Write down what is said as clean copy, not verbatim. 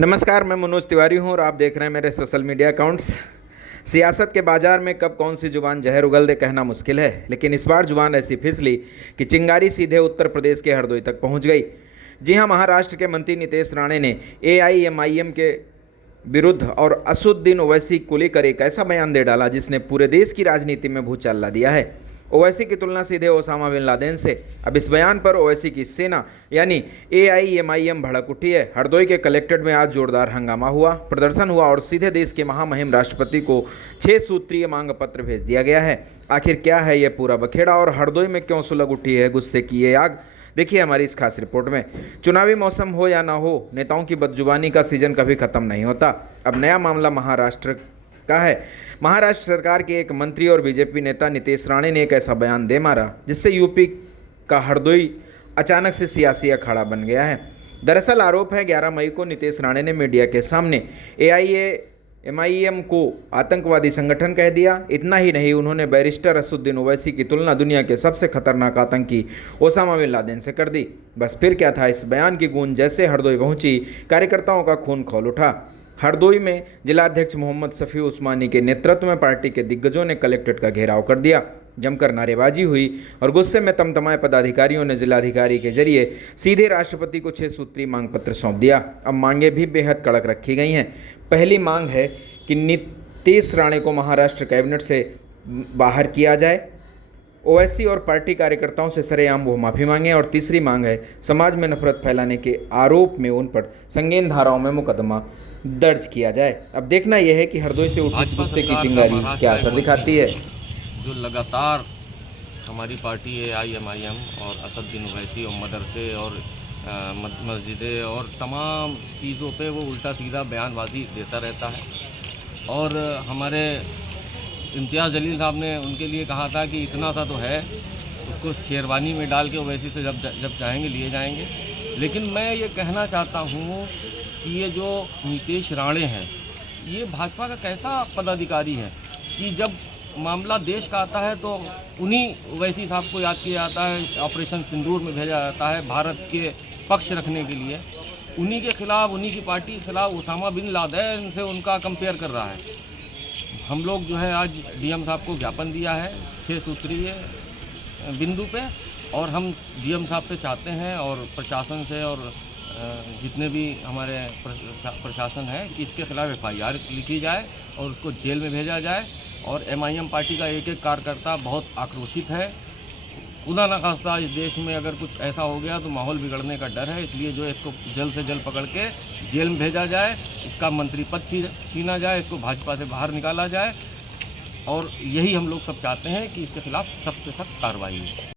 नमस्कार, मैं मनोज तिवारी हूं और आप देख रहे हैं मेरे सोशल मीडिया अकाउंट्स। सियासत के बाजार में कब कौन सी जुबान जहर उगल दे कहना मुश्किल है, लेकिन इस बार जुबान ऐसी फिसली कि चिंगारी सीधे उत्तर प्रदेश के हरदोई तक पहुंच गई। जी हां, महाराष्ट्र के मंत्री नितेश राणे ने AIMIM के विरुद्ध और असदुद्दीन ओवैसी को लेकर एक ऐसा बयान दे डाला जिसने पूरे देश की राजनीति में भूचाल ला दिया है। ओवैसी की तुलना सीधे ओसामा बिन लादेन से। अब इस बयान पर ओवैसी की सेना यानी AIMIM भड़क उठी है। हरदोई के कलेक्ट्रेट में आज जोरदार हंगामा हुआ, प्रदर्शन हुआ और सीधे देश के महामहिम राष्ट्रपति को 6 सूत्रीय मांग पत्र भेज दिया गया है। आखिर क्या है ये पूरा बखेड़ा और हरदोई में क्यों सुलग उठी है गुस्से की ये आग, देखिए हमारी इस खास रिपोर्ट में। चुनावी मौसम हो या ना हो, नेताओं की बदजुबानी का सीजन कभी खत्म नहीं होता। अब नया मामला महाराष्ट्र का है। महाराष्ट्र सरकार के एक मंत्री और बीजेपी नेता नितेश राणे ने एक ऐसा बयान दे मारा जिससे यूपी का हरदोई अचानक से सियासी अखाड़ा बन गया है। दरअसल आरोप है 11 मई को नितेश राणे ने मीडिया के सामने AIMIM को आतंकवादी संगठन कह दिया। इतना ही नहीं, उन्होंने बैरिस्टर असदुद्दीन ओवैसी की तुलना दुनिया के सबसे खतरनाक आतंकी ओसामा बिन लादेन से कर दी। बस फिर क्या था, इस बयान की गूंज जैसे हरदोई पहुंची, कार्यकर्ताओं का खून खौल उठा। हरदोई में जिलाध्यक्ष मोहम्मद शफी उस्मानी के नेतृत्व में पार्टी के दिग्गजों ने कलेक्ट्रेट का घेराव कर दिया। जमकर नारेबाजी हुई और गुस्से में तमतमाए पदाधिकारियों ने जिलाधिकारी के जरिए सीधे राष्ट्रपति को 6 सूत्रीय मांग पत्र सौंप दिया। अब मांगे भी बेहद कड़क रखी गई हैं। पहली मांग है कि नितेश राणे को महाराष्ट्र कैबिनेट से बाहर किया जाए, ओवैसी और पार्टी कार्यकर्ताओं से सरेआम वो माफ़ी मांगे, और तीसरी मांग है समाज में नफरत फैलाने के आरोप में उन पर संगीन धाराओं में मुकदमा दर्ज किया जाए। अब देखना यह है कि हरदोई से उठी गुस्से की चिंगारी क्या असर दिखाती है। जो लगातार हमारी पार्टी AIMIM और असदुद्दीन ओवैसी और मदरसे और मस्जिदें और तमाम चीज़ों पे वो उल्टा सीधा बयानबाजी देता रहता है। और हमारे इम्तियाज़ जलील साहब ने उनके लिए कहा था कि इतना सा तो है, उसको शेरवानी में डाल के ओवैसी से जब चाहेंगे लिए जाएंगे। लेकिन मैं ये कहना चाहता हूँ कि ये जो नितेश राणे हैं, ये भाजपा का कैसा पदाधिकारी है कि जब मामला देश का आता है तो उन्हीं ओवैसी साहब को याद किया जाता है, ऑपरेशन सिंदूर में भेजा जाता है भारत के पक्ष रखने के लिए। उन्हीं के खिलाफ, उन्हीं की पार्टी के खिलाफ ओसामा बिन लादेन से उनका कंपेयर कर रहा है। हम लोग जो है आज DM साहब को ज्ञापन दिया है 6 सूत्रीय बिंदु पे, और हम DM साहब से चाहते हैं और प्रशासन से और जितने भी हमारे प्रशासन है कि इसके खिलाफ FIR लिखी जाए और उसको जेल में भेजा जाए। और MIM पार्टी का एक एक कार्यकर्ता बहुत आक्रोशित है। खुदा न खास्ता इस देश में अगर कुछ ऐसा हो गया तो माहौल बिगड़ने का डर है, इसलिए जो है इसको जल्द से जल्द पकड़ के जेल में भेजा जाए, इसका मंत्री पद छीना जाए, इसको भाजपा से बाहर निकाला जाए। और यही हम लोग सब चाहते हैं कि इसके खिलाफ सख्त से सख्त कार्रवाई हो।